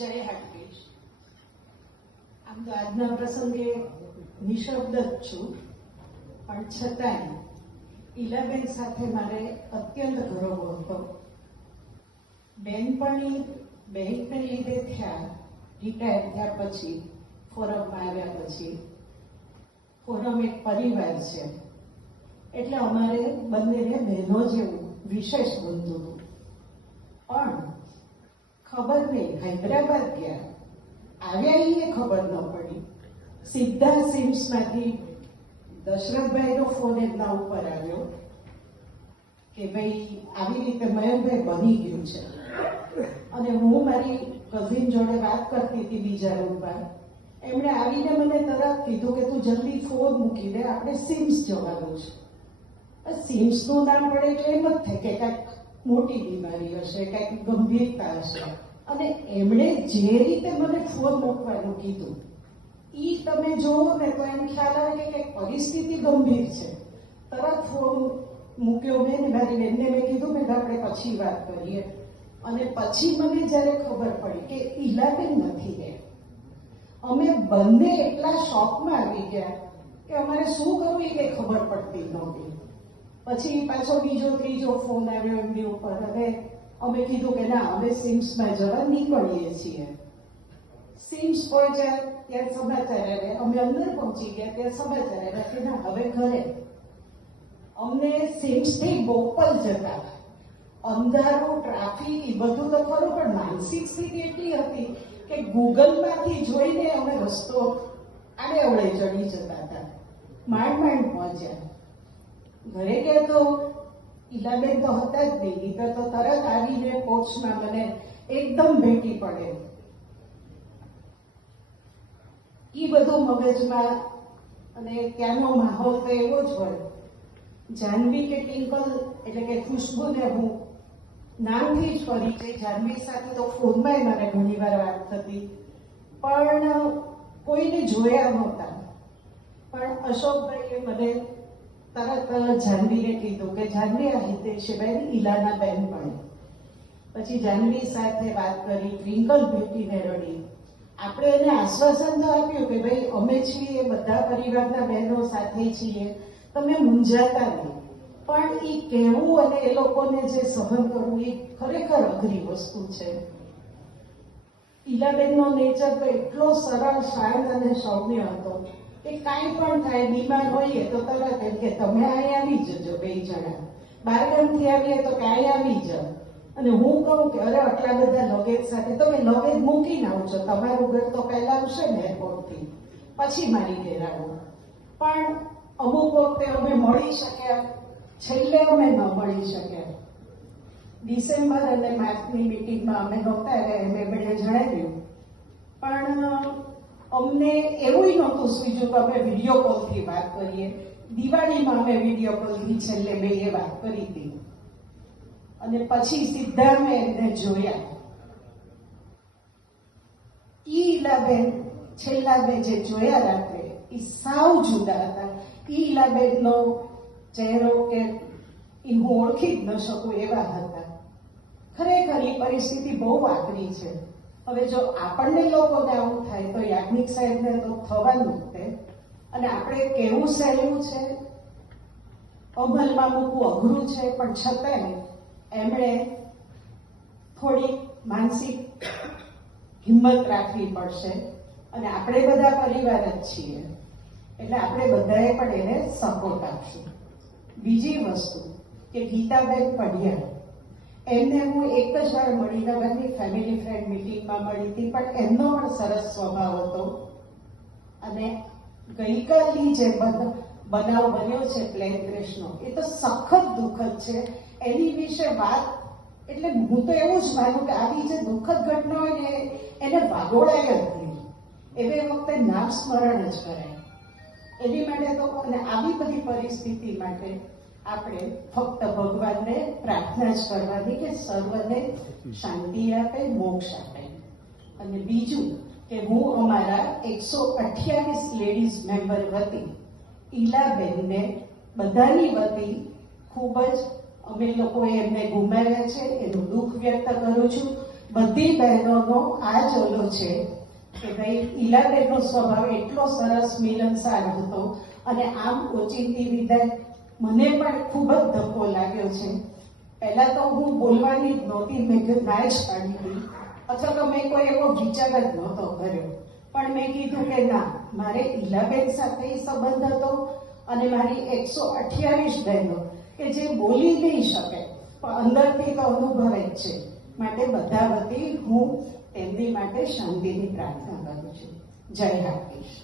જય હાટકેશ. આમ તો આજના પ્રસંગે નિશબ્દ જ છું, પણ છતાંય ઈલાબેન સાથે મારે અત્યંત ગૌરવ હતો. બેનપણી બેંકને લીધે થયા, રિટાયર થયા પછી, ફોરમમાં આવ્યા પછી, ફોરમ એક પરિવાર છે એટલે અમારે બંનેને બહેનો જેવું વિશેષ બનતું હતું. પણ ખબર નહીં હૈદરાબાદ ગયા, આવ્યા એ ખબર ન પડી. સીધા સિમ્સમાંથી દશરથભાઈનો ફોન એમના ઉપર આવ્યો કે ભાઈ આવી રીતે મયંકભાઈ બની ગયું છે. અને હું મારી કઝિન જોડે વાત કરતી હતી બીજા રૂમ પર. એમણે આવીને મને તરત કીધું કે તું જલ્દી ફોન મૂકી દે, આપણે સિમ્સ જવાનું છે. સિમ્સનું નામ પડે એટલે એમ જ થાય કે કાંઈક મોટી બીમારી હશે, કાંઈક ગંભીરતા હશે. અને એમણે જે રીતે મને ફોન મૂકવાનું કીધું ઈ તમે જોવો ને તો એમ ખ્યાલ આવે કે કંઈક પરિસ્થિતિ ગંભીર છે. તરત ફોન મૂક્યો મેં, મારી બેનને મેં કીધું મેં આપણે પછી વાત કરીએ. અને પછી મને જ્યારે ખબર પડી કે ઈલાબેન નથી રહે, અમે બંને એટલા શોકમાં આવી ગયા કે અમારે શું કરવું એ કંઈ ખબર પડતી નહોતી. પછી પાછો બીજો ત્રીજો ફોન આવ્યો એમની ઉપર અને અમે કીધું કે ના અમે સિમ્સમાં જવા નીકળીએ છીએ. સિમ્સ પહોંચ્યા ત્યાં સમાચાર આવ્યા, અમે અંદર પહોંચી ગયા ત્યાં સમાચાર આવ્યા કે ના હવે ઘરે. અમને સિમ્સથી બોપલ જતા અંધારું, ટ્રાફિક એ બધું તો ખરું, પણ માનસિક સ્થિતિ એટલી હતી કે ગૂગલમાંથી જોઈને અમે રસ્તો આડે અવળે ચડી જતા હતા. માંડ માંડ પહોંચ્યા. ઘરે ગયા તો ઈલાબેન તો હતા જ નહીં, નહીતર તો તરત આવીને પોચમાં મને એકદમ ભેટી પડે. ઈ બધું મગજમાં, અને ત્યાંનો માહોલ તો એવો જ હોય. જાહ્નવી કે ટિંકલ એટલે કે ખુશ્બુને હું નામથી જ પરિચય. જાહ્નવી સાથે તો ફોનમાં મારે ઘણી વાર વાત થતી, પણ કોઈને જોયા નહોતા. પણ અશોકભાઈએ મને તરત જાહ્નવીને કીધું કે જાહ્નવી આ હિતેશભાઈ ઈલાના બેનપણી. પછી જાહ્નવી સાથે વાત કરી, ટ્વિંકલ ભેટીને રડી. આપણે એને આશ્વાસન તો આપ્યું કે ભાઈ અમે છીએ, બધા પરિવારના બહેનો સાથે છીએ, તમે મૂંઝાતા નહીં. પણ એ કહેવું અને એ લોકોને જે સહન કરવું એ ખરેખર અઘરી વસ્તુ છે. ઈલાબેનનો નેચર તો એટલો સરળ, શાંત અને સૌમ્ય હતો કે કાંઈ પણ થાય, બીમાર હોઈએ તો તરત એમ કે તમે અહીં આવી જજો, બે જણા બહારગામથી આવીએ તો કે અહીં આવી જાઓ. અને હું કહું કે અરે આટલા બધા લગેજ સાથે તમે લગેજ મૂકીને આવજો, તમારું ઘર તો પહેલા આવશે ને એરપોર્ટથી, પછી મારી ઘેર આવો. પણ અમુક વખતે અમે મળી શક્યા, છેલ્લે અમે ન મળી શક્યા. ડિસેમ્બર અને માર્ચની મિટિંગમાં અમે નહોતા આવ્યા એમ એમણે જણાવ્યું, પણ અમને એવું નહોતું સૂઝ્યું કે અમે વિડીયો કોલથી વાત કરીએ. દિવાળીમાં અમે વિડીયો કોલથી છેલ્લે બેએ વાત કરી હતી. અને પછી સીધા મેં એમને જોયા. ઈલાબેન છેલ્લા મેં જે જોયા રાત્રે એ સાવ જુદા હતા. ઈલાબેનનો ચહેરો કે એ હું ઓળખી જ ન શકું એવા હતા. ખરેખર એ પરિસ્થિતિ બહુ આકરી છે. હવે જો આપણને લોકોને આવું થાય તો યાજ્ઞિક સાહેબને તો થવાનું જ તે. અને આપણે કેવું સહેલું છે, અમલમાં મૂકવું અઘરું છે, પણ છતાંય એમણે થોડી માનસિક હિંમત રાખવી પડશે. અને આપણે બધા પરિવાર જ છીએ એટલે આપણે બધાએ પણ એને સપોર્ટ આપશું. બીજી વસ્તુ કે ગીતાબેન પઢિયાર, એમને હું એક જ વાર મળી, નગરની ફેમિલી ફ્રેન્ડ મિટિંગમાં મળી હતી, પણ એમનો પણ સરસ સ્વભાવ હતો. અને ગઈકાલની જે બનાવ બન્યો છે પ્લેન ક્રેશનો, એ તો સખત દુઃખદ છે. એની વિશે વાત એટલે હું તો એવું જ માનું કે આવી જે દુઃખદ ઘટના હોય ને એને વાગોળાય જ નહીં, એવી વખતે નામ સ્મરણ જ કરાય. એની માટે તો અને આવી બધી પરિસ્થિતિ માટે આપણે ફક્ત ભગવાનને પ્રાર્થના જ કરવાની કે સર્વને શાંતિ આપે, મોક્ષ આપે. અને બીજું કે હું અમારા 128 લેડીઝ મેમ્બર વતી ઈલાબેનને બધાની વતી ખૂબ જ અમે લોકોએ એમને ગુમાવ્યા છે એનું દુઃખ વ્યક્ત કરું છું. બધી બહેનોનો આ જ ઓલો છે કે ભાઈ ઈલાબેનનો સ્વભાવ એટલો સરસ મિલનસાર હતો અને આમ ઓચિંતી વિદાય મને પણ ખૂબ જ ધક્કો લાગ્યો છે. પહેલા તો હું બોલવાની જ નહોતી, મેં ના જ પાડી હતી અથવા તો મેં કોઈ એવો વિચાર જ નહોતો કર્યો, પણ મેં કીધું કે ના, મારે ઈલાબેન સાથે સંબંધ હતો અને મારી 128 બહેનો કે જે બોલી નહીં શકે પણ અંદરથી તો અનુભવે જ છે, માટે બધા વતી હું તેમની માટે શાંતિની પ્રાર્થના કરું છું. જય હાકેશ.